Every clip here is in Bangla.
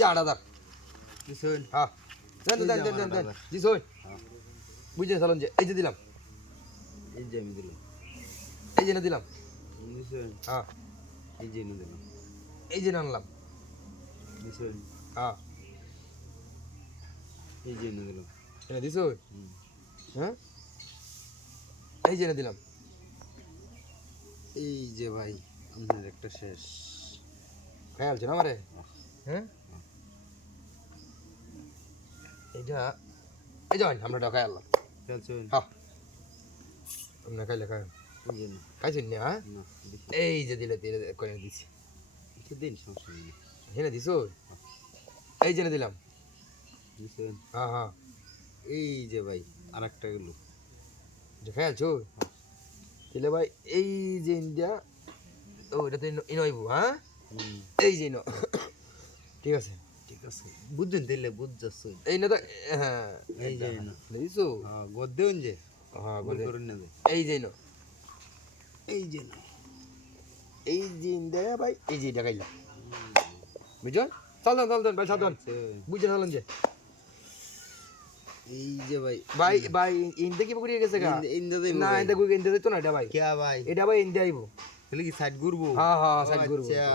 যে 8,000 দিছেন হ্যাঁ দেন জি সই বুঝে চলুন যে এই যে দিলাম এই যে আমি দিলাম এই যে না দিলাম দিছেন হ্যাঁ এই যে এনে দিলাম এই যে না আনলাম দিছেন হ্যাঁ এই যে এনে দিলাম এনে দিছো হ্যাঁ এই যে না দিলাম এই যে ভাই আপনার একটা শেষ খেয়াল আছে না আমারে হ্যাঁ এইটা এই যে আমরা ঢাকায় আনলাম খেলছেন হ্যাঁ আমরা খাইলে খাই এই যে না খাইছেন না হ্যাঁ না দিছি এই যে দিলে দিলে করে দিছি এটা দিন সমস্যা নেই হেনে দিছো এই যে না দিলাম দিছেন হ্যাঁ হ্যাঁ এই যে ভাই আরেকটা গেল যে খেয়ালছো তাহলে ভাই এই যে ইন্ডিয়া ও এটা তো ইনইব হ্যাঁ এই যে ইনো ঠিক আছে ঠিক আছে বুঝছেন দিলে বুঝছস এই না তো হ্যাঁ এই যে না দিছো হ্যাঁ গদ দেন যে হ্যাঁ গোল বলে করে না দে এই যে ইনো এই যে না এই যে ইন্ডিয়া ভাই এই যে এটা খাইলাম বুঝছেন চল ভাই সাবধান বুঝে চলেন যে এই যে ভাই ভাই ভাই ইন্দে কি পকড়িয়ে গেছে গা ইন্দা দেই না ইন্দে গুই ইন্দে তো না এটা ভাই কে ভাই এটা ভাই ইন্দে আইবো তাহলে কি সাইড ঘুরবো হ্যাঁ হ্যাঁ সাইড করব আচ্ছা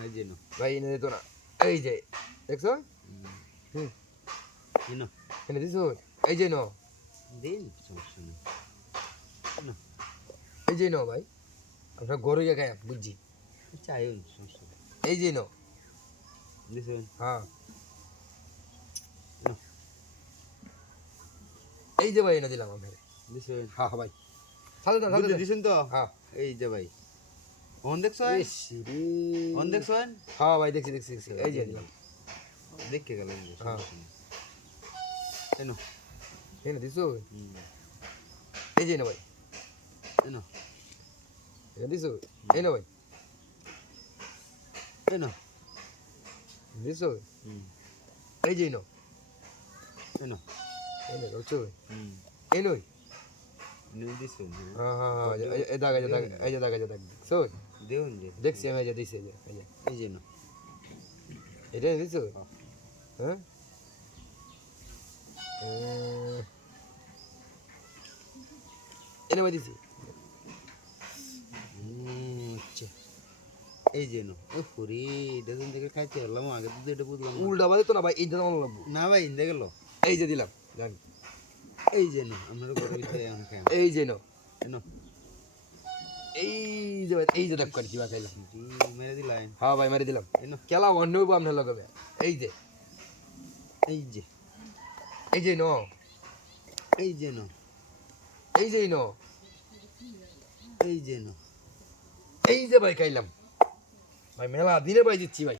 এই যে না ভাই ইন্দে তো না এই যে দেখছো হুম এই না এনে দিছো এই যে নো দিন সমস্যা নেই না এই যে নো ভাই আমরা গরু গিয়ে খাই বুঝছি চাইও সমস্যা নেই এই যে নো দিছেন হ্যাঁ না এই যে ভাই এনে দিলাম আমি দিছেন হ্যাঁ হ্যাঁ ভাই সাথে দিছেন তো হ্যাঁ এই যে ভাই অন দেখছো অন দেখছো হ্যাঁ ভাই দেখছি এই যে দিলাম দেখে গেল হ্যাঁ এনো এনে দিছো এই যে নো ভাই এনো এনে দিছো এই নো ভাই এনো দিছো এই যে নো এনো এই নো রচো হুম এই নই নিউ দিছেন হ্যাঁ হ্যাঁ এই দাগ এই যে দাগ দেখছো দেউন যে দেখছি আমি এই যে দিছি এই যে এই যে না এটা দিছো হ্যাঁ এনে ভাই দিছি আচ্ছা এই যে না ও পুরি ডজন থেকে খাইতে হলাম আগে তো এটা বুঝলাম উল্টা বাজে তো না ভাই এইটা তো লাগবো না ভাই ইন্দে গেল এই যে দিলাম জান এই যে না আমরা করে দিতে আমি খাই এই যে নো এনো এই যে দেখ করে কি খাইলাম জি মেরে দিলাম হ্যাঁ ভাই মারি দিলাম এনো কেলা অন্য হইব আপনার লগাবে এই যে এই যে এই যে নো এই যে না এই যে নো এই যে না এই যে ভাই খাইলাম ভাই মেলা দিনে ভাই দিচ্ছি ভাই